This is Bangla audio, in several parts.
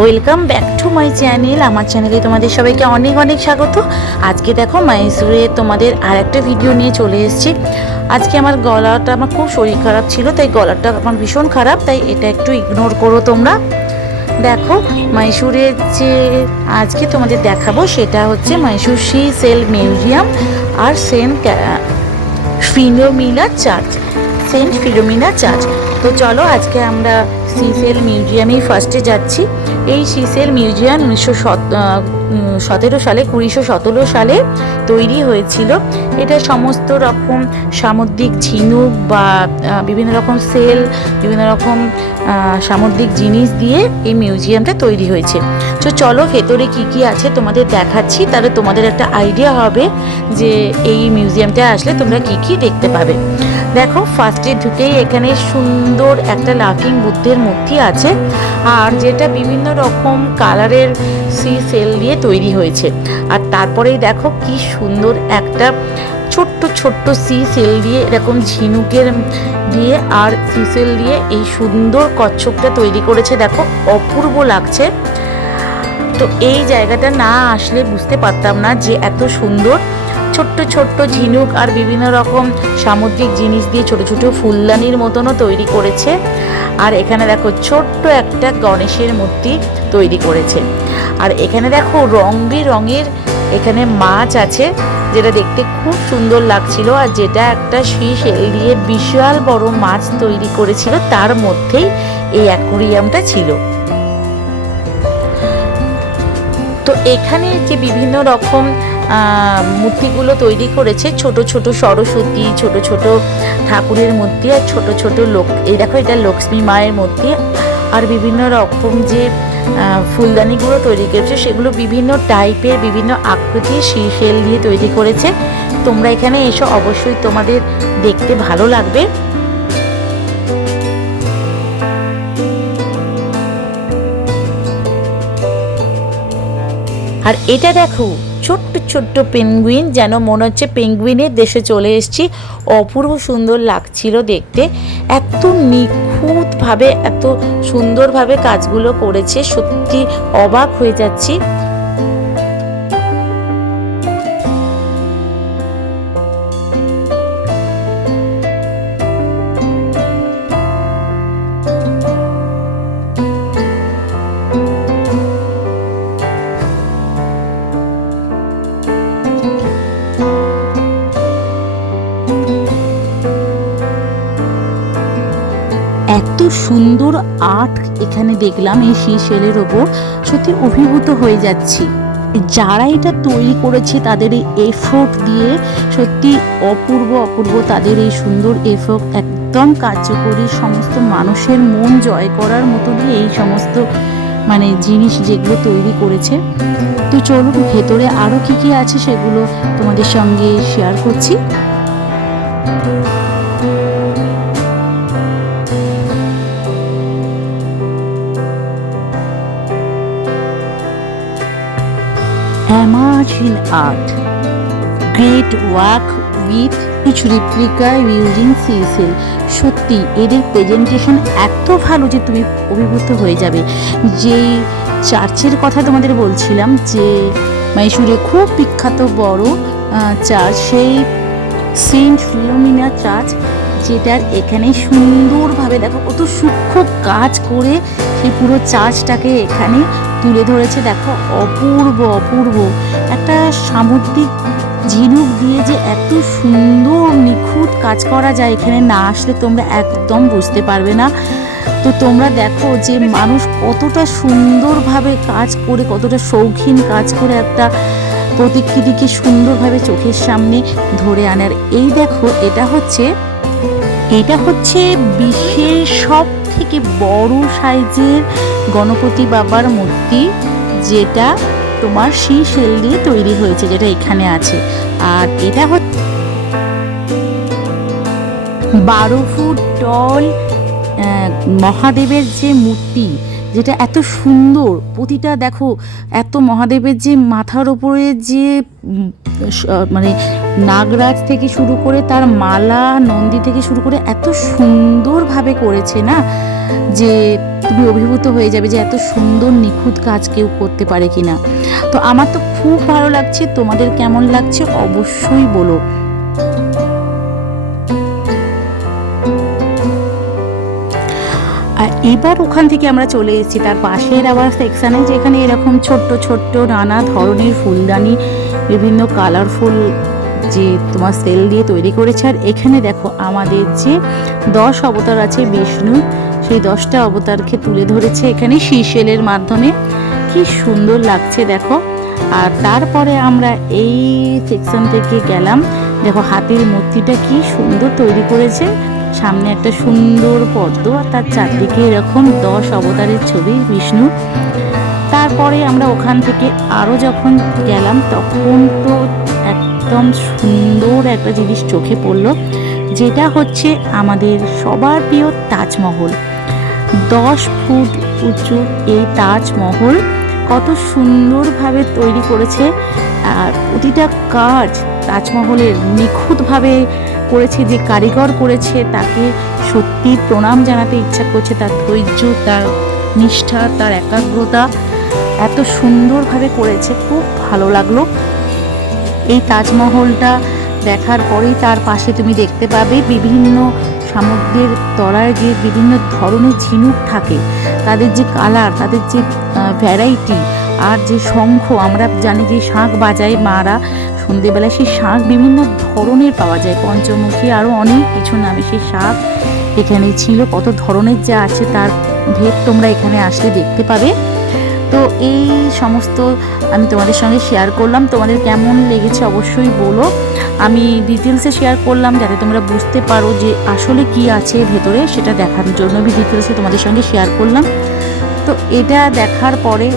Welcome back to my channel. আমার চ্যানেলে তোমাদের সবাইকে অনেক অনেক স্বাগত। আজকে দেখো মাইসুরে তোমাদের আর একটা ভিডিও নিয়ে চলে এসেছি। আজকে আমার গলাটা, আমার খুব শরীর খারাপ ছিল, তাই গলাটা আমার ভীষণ খারাপ, তাই এটা একটু ইগনোর করো তোমরা। দেখো মাইসুরের যে আজকে তোমাদের দেখাবো সেটা হচ্ছে মাইসুর সি সেল মিউজিয়াম আর সেন্ট ফিলোমিনা চার্চ। তো চলো আজকে আমরা সিসেল মিউজিয়ামেই ফার্স্টে যাচ্ছি। এই সিসেল মিউজিয়াম 1917 সালে তৈরি হয়েছিল। এটা সমস্ত রকম সামুদ্রিক ঝিনুক বা বিভিন্ন রকম সেল, বিভিন্ন রকম সামুদ্রিক জিনিস দিয়ে এই মিউজিয়ামটা তৈরি হয়েছে। তো চলো ভেতরে কি কি আছে তোমাদের দেখাচ্ছি, তাহলে তোমাদের একটা আইডিয়া হবে যে এই মিউজিয়ামটা আসলে তোমরা কি কি দেখতে পাবে। দেখো ফার্স্টে ঢুকেই এখানে সুন্দর একটা লাফিং বুদ্ধের মূর্তি আছে, আর যেটা বিভিন্ন রকম কালারের সি সেল দিয়ে তৈরি হয়েছে। আর তারপরেই দেখো কি সুন্দর একটা ছোট্ট ছোট্ট সি সেল দিয়ে, এরকম ঝিনুকের দিয়ে আর সি সেল দিয়ে এই সুন্দর কচ্ছপটা তৈরি করেছে। দেখো অপূর্ব লাগছে। তো এই জায়গাটা না আসলে বুঝতে পারতাম না যে এত সুন্দর ছোট্ট ছোট্ট ঝিনুক আর বিভিন্ন রকম সামুদ্রিক জিনিস দিয়ে ছোট ছোট ফুলদানির মতনও তৈরি করেছে। আর এখানে দেখো ছোট্ট একটা গণেশের মূর্তি তৈরি করেছে। আর এখানে দেখো রং বেরঙের এখানে মাছ আছে, যেটা দেখতে খুব সুন্দর লাগছিল। আর যেটা একটা সেল দিয়ে বিশাল বড় মাছ তৈরি করেছিল, তার মধ্যেই এই অ্যাকোয়ারিয়ামটা ছিল। তো এখানে যে বিভিন্ন রকম মূর্তিগুলো তৈরি করেছে, ছোট ছোট সরস্বতী, ছোট ছোট ঠাকুরের মূর্তি, আর ছোট ছোট এই দেখো এটা লক্ষ্মী মায়ের মূর্তি। আর বিভিন্ন রকম যে ফুলদানিগুলো তৈরি করেছে সেগুলো বিভিন্ন টাইপের, বিভিন্ন আকৃতির সেল দিয়ে তৈরি করেছে। তোমরা এখানে এসো, অবশ্যই তোমাদের দেখতে ভালো লাগবে। আর এটা দেখো ছোট্ট ছোট্ট পেঙ্গুইন, যেন মনে হচ্ছে পেঙ্গুইনের দেশে চলে এসেছি। অপূর্ব সুন্দর লাগছিল দেখতে, এত নিখুঁতভাবে এত সুন্দরভাবে কাজগুলো করেছে, সত্যি অবাক হয়ে যাচ্ছি। এত সুন্দর আর্ট এখানে দেখলাম এই সেলের ওপর, সত্যি অভিভূত হয়ে যাচ্ছি। যারা এটা তৈরি করেছে তাদের এই এফোর্ট দিয়ে সত্যি অপূর্ব অপূর্ব, তাদের এই সুন্দর এফোর্ট একদম কার্যকরী, সমস্ত মানুষের মন জয় করার মতনই এই সমস্ত জিনিস যেগুলো তৈরি করেছে। তো চলো ভেতরে আরও কি কি আছে সেগুলো তোমাদের সঙ্গে শেয়ার করছি। Imagine art, great work with each replica using CSL. সত্যি এদের প্রেজেন্টেশন এত ভালো যে তুমি অভিভূত হয়ে যাবে। যেই চার্চের কথা তোমাদের বলছিলাম, যে মাইসুরে খুব বিখ্যাত বড় চার্চ, সেই সেন্ট ফিলোমিনা চার্চ, যেটার এখানে সুন্দরভাবে দেখো কত সূক্ষ্ম কাজ করে সেই পুরো চার্চটাকে এখানে তুলে ধরেছে। দেখো অপূর্ব অপূর্ব একটা সামুদ্রিক ঝিনুক দিয়ে যে এত সুন্দর নিখুঁত কাজ করা যায়, এখানে না আসলে তোমরা একদম বুঝতে পারবে না। তো তোমরা দেখো যে মানুষ কতটা সুন্দরভাবে কাজ করে, কতটা শৌখিন কাজ করে একটা প্রতিকৃতিকে সুন্দরভাবে চোখের সামনে ধরে আনার। এই দেখো এটা হচ্ছে বিশ্বের সব থেকে বড় সাইজের গণপতি বাবার মূর্তি, যেটা তোমার সেল দিয়ে তৈরি হয়েছে, যেটা এখানে আছে। আর এটা হচ্ছে 12 ফুট টল মহাদেবের যে মূর্তি, যেটা এত সুন্দর। প্রতিটা দেখো, এত মহাদেবের যে মাথার ওপরে যে মানে নাগরাজ থেকে শুরু করে তার মালা, নন্দী থেকে শুরু করে এত সুন্দরভাবে করেছে না, যে তুমি অভিভূত হয়ে যাবে যে এত সুন্দর নিখুঁত কাজ কেউ করতে পারে কিনা। তো আমার তো খুব ভালো লাগছে, তোমাদের কেমন লাগছে অবশ্যই বলো। আর এবার ওখান থেকে আমরা চলে এসেছি তার পাশের আবার সেকশানে, যেখানে এরকম ছোট্ট ছোট্ট নানা ধরনের ফুলদানি, বিভিন্ন কালারফুল যে তোমার সেল দিয়ে তৈরি করেছে। আর এখানে দেখো আমাদের যে 10 অবতার আছে বিষ্ণু, সেই 10টা অবতারকে তুলে ধরেছে এখানে সিসেলের মাধ্যমে। কি সুন্দর লাগছে দেখো। আর তারপরে আমরা এই সেকশন থেকে গেলাম, দেখো হাতির মূর্তিটা কি সুন্দর তৈরি করেছে, সামনে একটা সুন্দর পদ্ম আর তার চারদিকে এরকম 10 অবতারের ছবি বিষ্ণু। তারপরে আমরা ওখান থেকে আরও যখন গেলাম তখন তো একদম সুন্দর একটা জিনিস চোখে পড়লো, যেটা হচ্ছে আমাদের সবার প্রিয় তাজমহল। 10 ফুট উঁচু এই তাজমহল কত সুন্দরভাবে তৈরি করেছে। আর প্রতিটা কাজ তাজমহলের নিখুঁতভাবে করেছে, যে কারিগর করেছে তাকে সত্যি প্রণাম জানাতে ইচ্ছা করছে। তার ধৈর্য, তার নিষ্ঠা, তার একাগ্রতা এত সুন্দরভাবে করেছে, খুব ভালো লাগলো। এই তাজমহলটা দেখার পরেই তার পাশে তুমি দেখতে পাবে বিভিন্ন সমুদ্রের তলায় যে বিভিন্ন ধরনের ঝিনুক থাকে, তাদের যে কালার, তাদের যে ভ্যারাইটি, আর যে শঙ্খ, আমরা জানি যে শাঁখ বাজায় মারা সন্ধেবেলায়, সেই শাঁখ বিভিন্ন ধরনের পাওয়া যায়, পঞ্চমুখী আরও অনেক কিছু নামে সেই শাঁখ এখানে ছিল। কত ধরনের যা আছে তার ভেদ তোমরা এখানে আসলে দেখতে পাবে। তো এই সমস্ত আমি তোমাদের সঙ্গে শেয়ার করলাম, তোমাদের কেমন লেগেছে অবশ্যই বলো। আমি ডিটেলসে শেয়ার করলাম যাতে তোমরা বুঝতে পারো যে আসলে কি আছে ভেতরে, সেটা দেখার জন্য আমি ডিটেলসে তোমাদের সঙ্গে শেয়ার করলাম। তো এটা দেখার পরে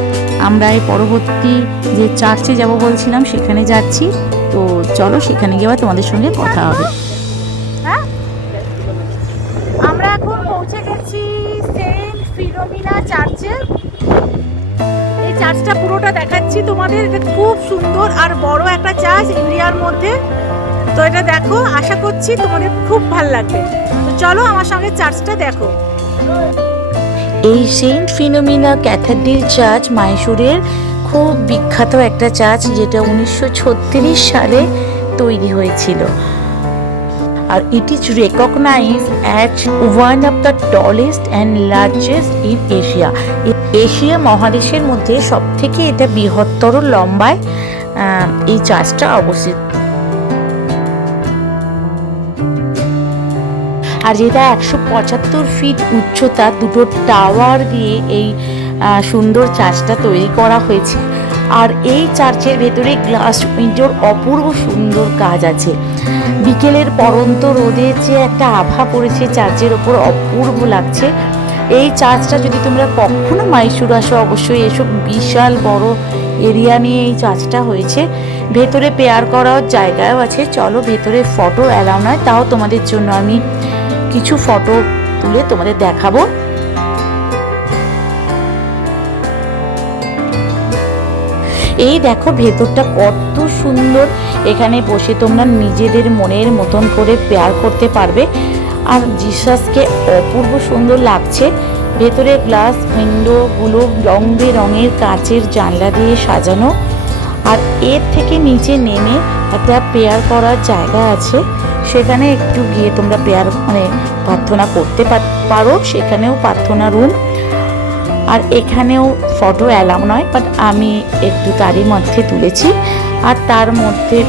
আমরা এই পরবর্তী যে চার্চে যাব বলছিলাম সেখানে যাচ্ছি। তো চলো সেখানে গিয়ে তোমাদের সঙ্গে কথা হবে। হ্যাঁ, আমরা এখন পৌঁছে গেছি সেন্ট ফিলোমিনা চার্চে। এই চার্চটা পুরোটা দেখাচ্ছি তোমাদের। এটা খুব সুন্দর আর বড় একটা চার্চ ইন্ডিয়ার মধ্যে। তো এটা দেখো, আশা করছি তোমাদের খুব ভালো লাগবে। তো চলো আমার সঙ্গে চার্চটা দেখো। এই সেন্ট ফিলোমিনা ক্যাথেড্রাল চার্চ মাইসুরের খুব বিখ্যাত একটা চার্চ, যেটা 1936 সালে তৈরি হয়েছিল। আর it is recognised as one of the tallest and largest in Asia. Asia মহাদেশের মধ্যে সবথেকে এটা বৃহত্তর লম্বায় এই চার্চটা অবস্থিত। আর যেটা 175 ফিট উচ্চতা, দুটো টাওয়ার দিয়ে এই সুন্দর চার্চটা তৈরি করা হয়েছে। আর এই চার্চের ভেতরে গ্লাস উইন্ডোর অপূর্ব সুন্দর কাজ আছে। বিকেলের পরন্ত রোদে যে একটা আভা পড়েছে চার্চের ওপর, অপূর্ব লাগছে। এই চার্চটা যদি তোমরা কখনো মাইসুর আসো অবশ্যই এসব, বিশাল বড় এরিয়া নিয়ে এই চার্চটা হয়েছে। ভেতরে পেয়ার করার জায়গাও আছে। চলো ভেতরে ফটো অ্যালাউ নয়, তাও তোমাদের জন্য আমি কিছু ফটো তুলে তোমাদের দেখাবো। এই দেখো ভেতরটা কত সুন্দর। এখানে বসে তোমরা নিজেদের মনের মতন করে পেয়ার করতে পারবে। আর জিসাসকে অপূর্ব সুন্দর লাগছে। ভেতরে গ্লাস উইন্ডোগুলো রং বেরঙের কাচের জানলা দিয়ে সাজানো। আর এর থেকে নিচে নেমে একটা পেয়ার করার জায়গা আছে, সেখানে একটু গিয়ে তোমরা পেয়ার প্রার্থনা করতে পারো। সেখানেও প্রার্থনা রুম। আর এখানেও ফটো অ্যালাউ নয়, বাট আমি একটু তারই মধ্যে তুলেছি। আর তার মধ্যে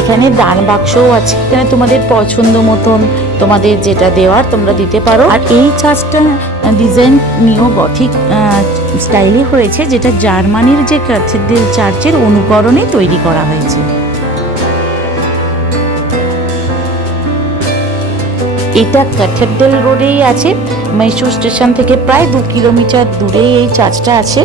এখানে দান বাক্সও আছে, এখানে তোমাদের পছন্দ মতন তোমাদের যেটা দেওয়ার তোমরা দিতে পারো। আর এই চার্চটা ডিজাইন নিও গথিক স্টাইলে হয়েছে, যেটা জার্মানির যে ক্যাথেড্রাল চার্চের অনুকরণে তৈরি করা হয়েছে। এটা ক্যাথেড্রাল রোডেই আছে, মাইসুর স্টেশন থেকে প্রায় 2 কিলোমিটার দূরেই এই চার্চটা আছে।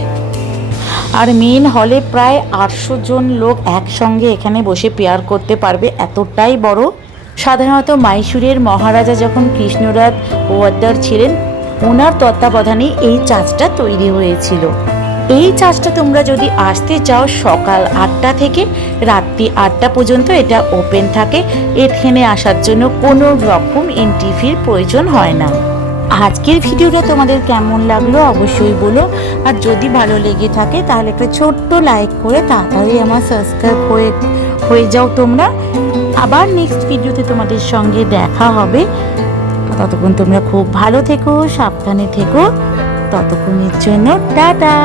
আর মেন হলে প্রায় 800 জন লোক একসঙ্গে এখানে বসে পেয়ার করতে পারবে, এতটাই বড়। সাধারণত মাইসুরের মহারাজা যখন কৃষ্ণরাজ ওয়াদ্দার ছিলেন, ওনার তত্ত্বাবধানে এই চার্চটা তৈরি হয়েছিল। এই চার্চটা তোমরা যদি আসতে চাও সকাল 8টা থেকে রাত্রি 8টা পর্যন্ত এটা ওপেন থাকে। এখানে আসার জন্য কোনো রকম এন্ট্রি ফির প্রয়োজন হয় না। আজকের ভিডিওটা তোমাদের কেমন লাগলো অবশ্যই বলো, আর যদি ভালো লেগে থাকে তাহলে একটা ছোট্ট লাইক করে তাড়াতাড়ি আমার সাবস্ক্রাইব হয়ে যাও তোমরা। আবার নেক্সট ভিডিওতে তোমাদের সঙ্গে দেখা হবে। ততক্ষণ তোমরা খুব ভালো থেকো, সাবধানে থেকো। ততক্ষণের জন্য টাটা।